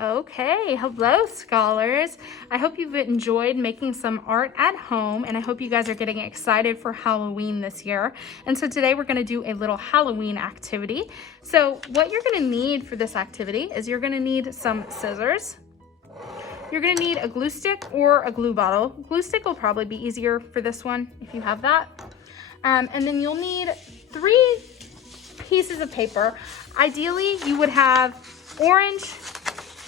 Okay, hello scholars. I hope you've enjoyed making some art at home, and I hope you guys are getting excited for Halloween this year. And so today we're gonna do a little Halloween activity. So what you're gonna need for this activity is you're gonna need some scissors. You're gonna need a glue stick or a glue bottle. Glue stick will probably be easier for this one if you have that. And then you'll need 3 pieces of paper. Ideally, you would have orange,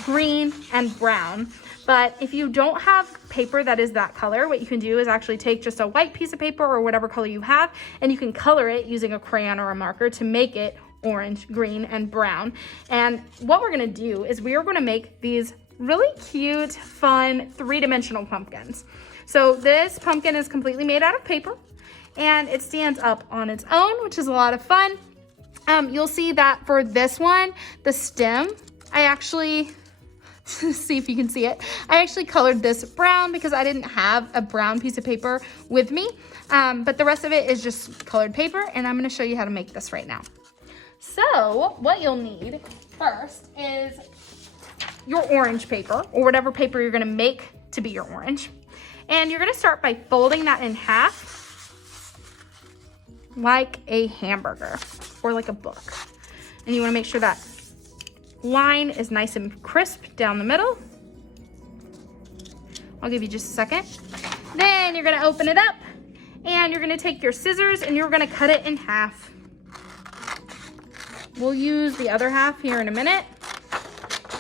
green, and brown. But if you don't have paper that is that color, what you can do is actually take just a white piece of paper or whatever color you have, and you can color it using a crayon or a marker to make it orange, green, and brown. And what we're gonna do is we are gonna make these really cute, fun, 3-dimensional pumpkins. So this pumpkin is completely made out of paper, and it stands up on its own, which is a lot of fun. You'll see that for this one, the stem, I actually, see if you can see it, I actually colored this brown because I didn't have a brown piece of paper with me, but the rest of it is just colored paper, and I'm gonna show you how to make this right now. So what you'll need first is your orange paper, or whatever paper you're gonna make to be your orange. And you're gonna start by folding that in half like a hamburger or like a book. And you wanna make sure that line is nice and crisp down the middle. I'll give you just a second. Then you're gonna open it up and you're gonna take your scissors and you're gonna cut it in half. We'll use the other half here in a minute,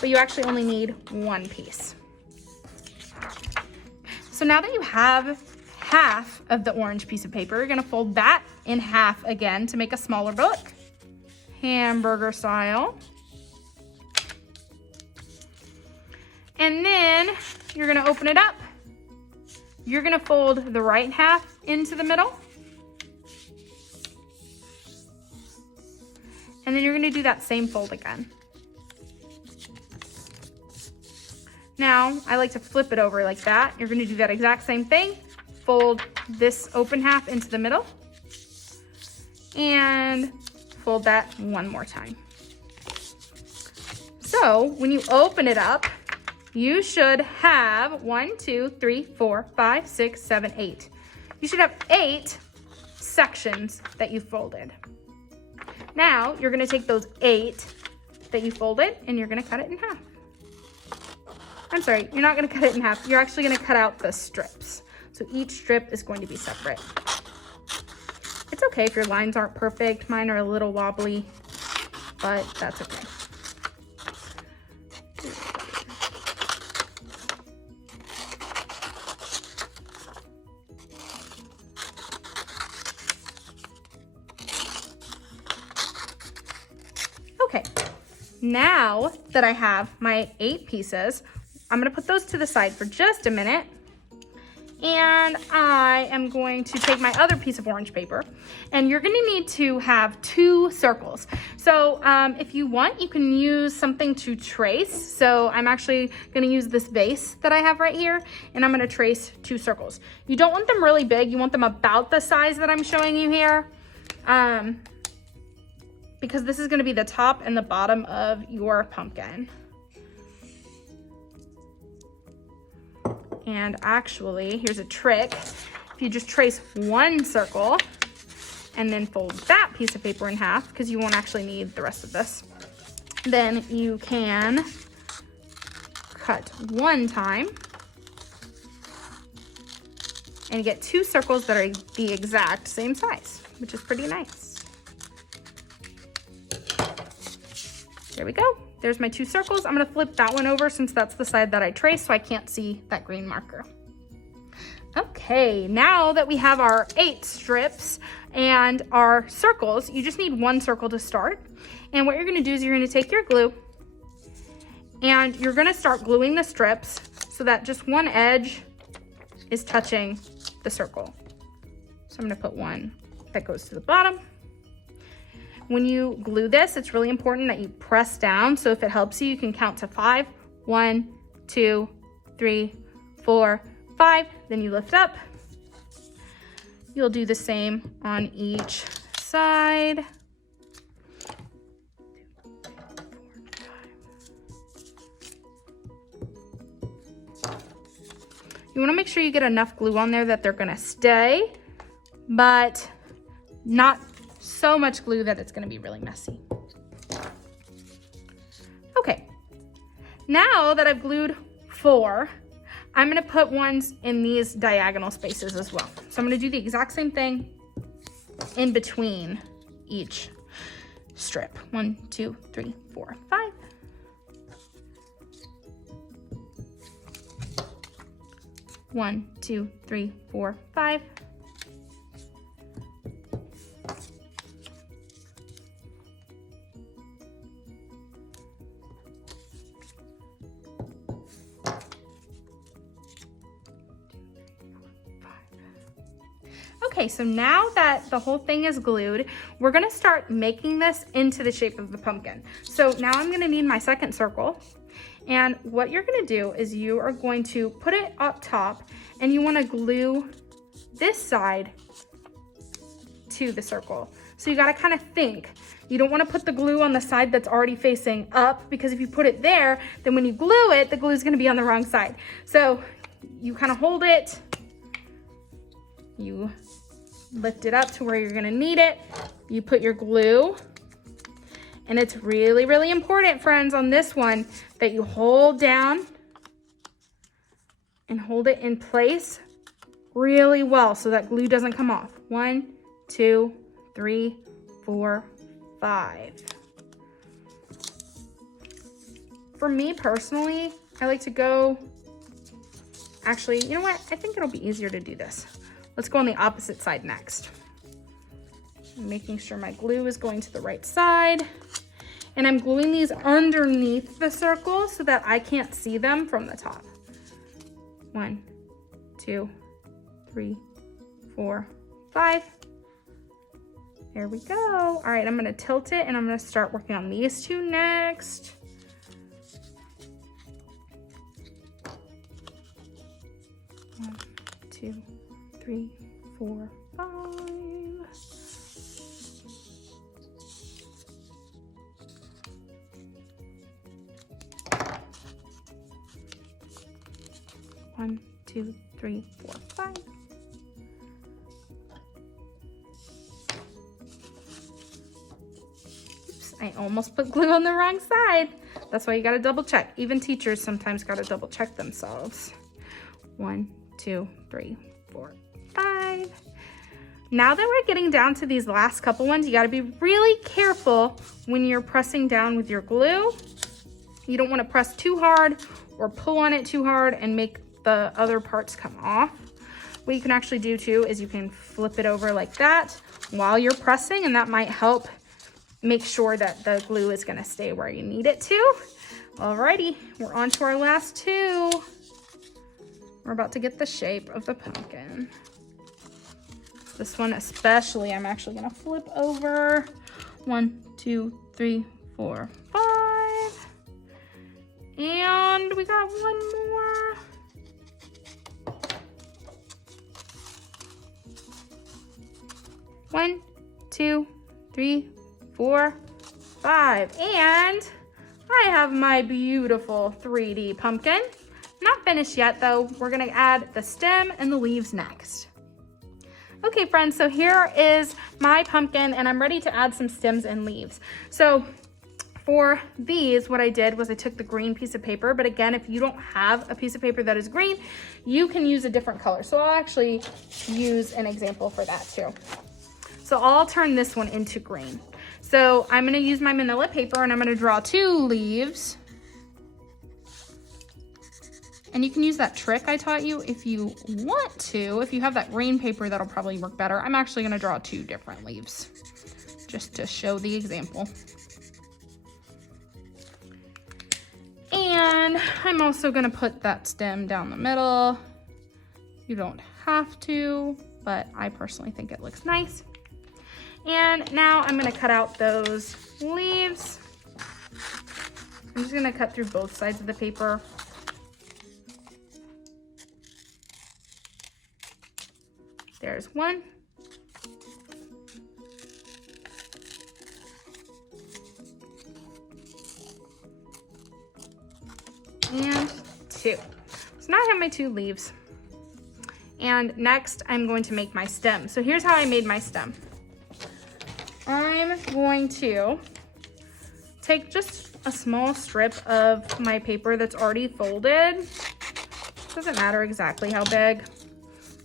but you actually only need 1 piece. So now that you have half of the orange piece of paper, you're gonna fold that in half again to make a smaller book, hamburger style. And then you're gonna open it up. You're gonna fold the right half into the middle. And then you're gonna do that same fold again. Now, I like to flip it over like that. You're gonna do that exact same thing. Fold this open half into the middle. And fold that one more time. So, when you open it up, you should have 1, 2, 3, 4, 5, 6, 7, 8. You should have 8 sections that you folded. Now, you're gonna take those 8 that you folded and you're gonna cut it in half. I'm sorry, you're not gonna cut it in half. You're actually gonna cut out the strips. So each strip is going to be separate. It's okay if your lines aren't perfect. Mine are a little wobbly, but that's okay. Okay, now that I have my 8 pieces, I'm gonna put those to the side for just a minute. And I am going to take my other piece of orange paper, and you're gonna need to have 2 circles. So if you want, you can use something to trace. So I'm actually gonna use this vase that I have right here, and I'm gonna trace 2 circles. You don't want them really big. You want them about the size that I'm showing you here, because this is gonna be the top and the bottom of your pumpkin. And actually, here's a trick. If you just trace 1 circle and then fold that piece of paper in half, because you won't actually need the rest of this, then you can cut 1 time and get 2 circles that are the exact same size, which is pretty nice. There we go. There's my 2 circles. I'm gonna flip that one over since that's the side that I traced, so I can't see that green marker. Okay, now that we have our 8 strips and our circles, you just need 1 circle to start. And what you're gonna do is you're gonna take your glue and you're gonna start gluing the strips so that just one edge is touching the circle. So I'm gonna put one that goes to the bottom. When you glue this, it's really important that you press down. So if it helps you, you can count to 5. 1, 2, 3, 4, 5. Then you lift up. You'll do the same on each side. You wanna make sure you get enough glue on there that they're gonna stay, but not so much glue that it's gonna be really messy. Okay, now that I've glued 4, I'm gonna put ones in these diagonal spaces as well. So I'm gonna do the exact same thing in between each strip. 1, 2, 3, 4, 5. One, 2, 3, 4, 5. Okay, so now that the whole thing is glued, we're gonna start making this into the shape of the pumpkin. So now I'm gonna need my second circle. And what you're gonna do is you are going to put it up top and you wanna glue this side to the circle. So you gotta kind of think. You don't wanna put the glue on the side that's already facing up, because if you put it there, then when you glue it, the glue is gonna be on the wrong side. So you kind of hold it, you lift it up to where you're gonna need it, you put your glue, and it's really, really important, friends, on this one, that you hold down and hold it in place really well so that glue doesn't come off. 1, 2, 3, 4, 5. For me personally, I like to go, actually, you know what? I think it'll be easier to do this. Let's go on the opposite side next. I'm making sure my glue is going to the right side. And I'm gluing these underneath the circle so that I can't see them from the top. 1, 2, 3, 4, 5. There we go. All right, I'm gonna tilt it and I'm gonna start working on these two next. One, 2, 3, 4, 5. One, 2, 3, 4, 5. Oops, I almost put glue on the wrong side. That's why you gotta double check. Even teachers sometimes gotta double check themselves. 1, 2, 3, 4, 5. Now that we're getting down to these last couple ones, you gotta be really careful when you're pressing down with your glue. You don't wanna press too hard or pull on it too hard and make the other parts come off. What you can actually do too is you can flip it over like that while you're pressing, and that might help make sure that the glue is gonna stay where you need it to. Alrighty, we're on to our last 2. We're about to get the shape of the pumpkin. This one especially, I'm actually gonna flip over. 1, 2, 3, 4, 5. And we got one more. One, 2, 3, 4, 5. And I have my beautiful 3D pumpkin. Not finished yet though. We're gonna add the stem and the leaves next. Okay friends, so here is my pumpkin and I'm ready to add some stems and leaves. So for these, what I did was I took the green piece of paper, but again, if you don't have a piece of paper that is green, you can use a different color. So I'll actually use an example for that too. So I'll turn this one into green. So I'm gonna use my manila paper and I'm gonna draw 2 leaves. And you can use that trick I taught you if you want to. If you have that green paper, that'll probably work better. I'm actually gonna draw 2 different leaves just to show the example. And I'm also gonna put that stem down the middle. You don't have to, but I personally think it looks nice. And now I'm gonna cut out those leaves. I'm just gonna cut through both sides of the paper. There's 1. And 2. So now I have my 2 leaves. And next I'm going to make my stem. So here's how I made my stem. I'm going to take just a small strip of my paper that's already folded. Doesn't matter exactly how big.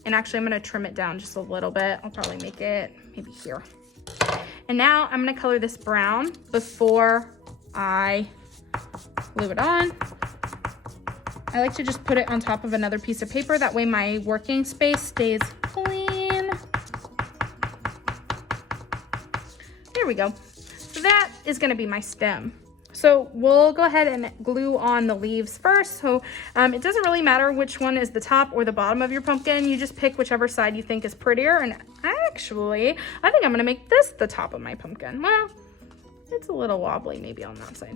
And actually I'm gonna trim it down just a little bit. I'll probably make it maybe here. And now I'm gonna color this brown before I glue it on. I like to just put it on top of another piece of paper. That way my working space stays clean. There we go. So that is gonna be my stem. So we'll go ahead and glue on the leaves first. So it doesn't really matter which one is the top or the bottom of your pumpkin. You just pick whichever side you think is prettier. And actually, I think I'm gonna make this the top of my pumpkin. Well, it's a little wobbly maybe on that side.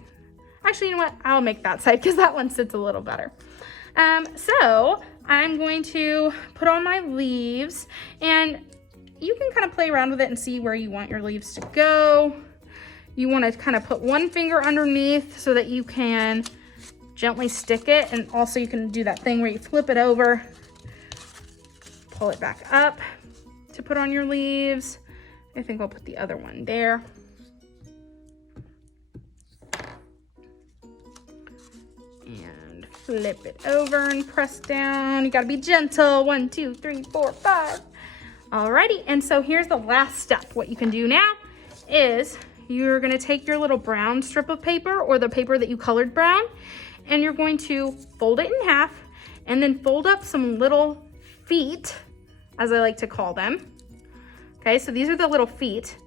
Actually, you know what? I'll make that side because that one sits a little better. So I'm going to put on my leaves, and you can kind of play around with it and see where you want your leaves to go. You want to kind of put one finger underneath so that you can gently stick it, and also you can do that thing where you flip it over, pull it back up to put on your leaves. I think I'll put the other one there. And flip it over and press down. You gotta be gentle. 1, 2, 3, 4, 5. Alrighty, and so here's the last step. What you can do now is you're gonna take your little brown strip of paper or the paper that you colored brown, and you're going to fold it in half and then fold up some little feet, as I like to call them. Okay, so these are the little feet,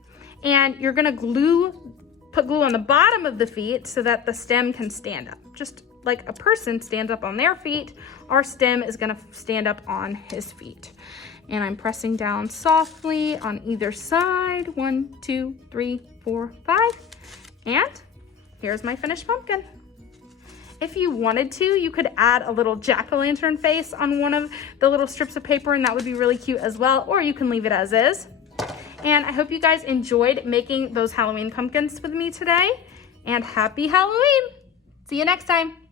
and you're gonna put glue on the bottom of the feet so that the stem can stand up. Just like a person stands up on their feet, our stem is gonna stand up on his feet. And I'm pressing down softly on either side. 1, 2, 3, 4, 5. And here's my finished pumpkin. If you wanted to, you could add a little jack-o'-lantern face on one of the little strips of paper, and that would be really cute as well, or you can leave it as is. And I hope you guys enjoyed making those Halloween pumpkins with me today, and happy Halloween. See you next time.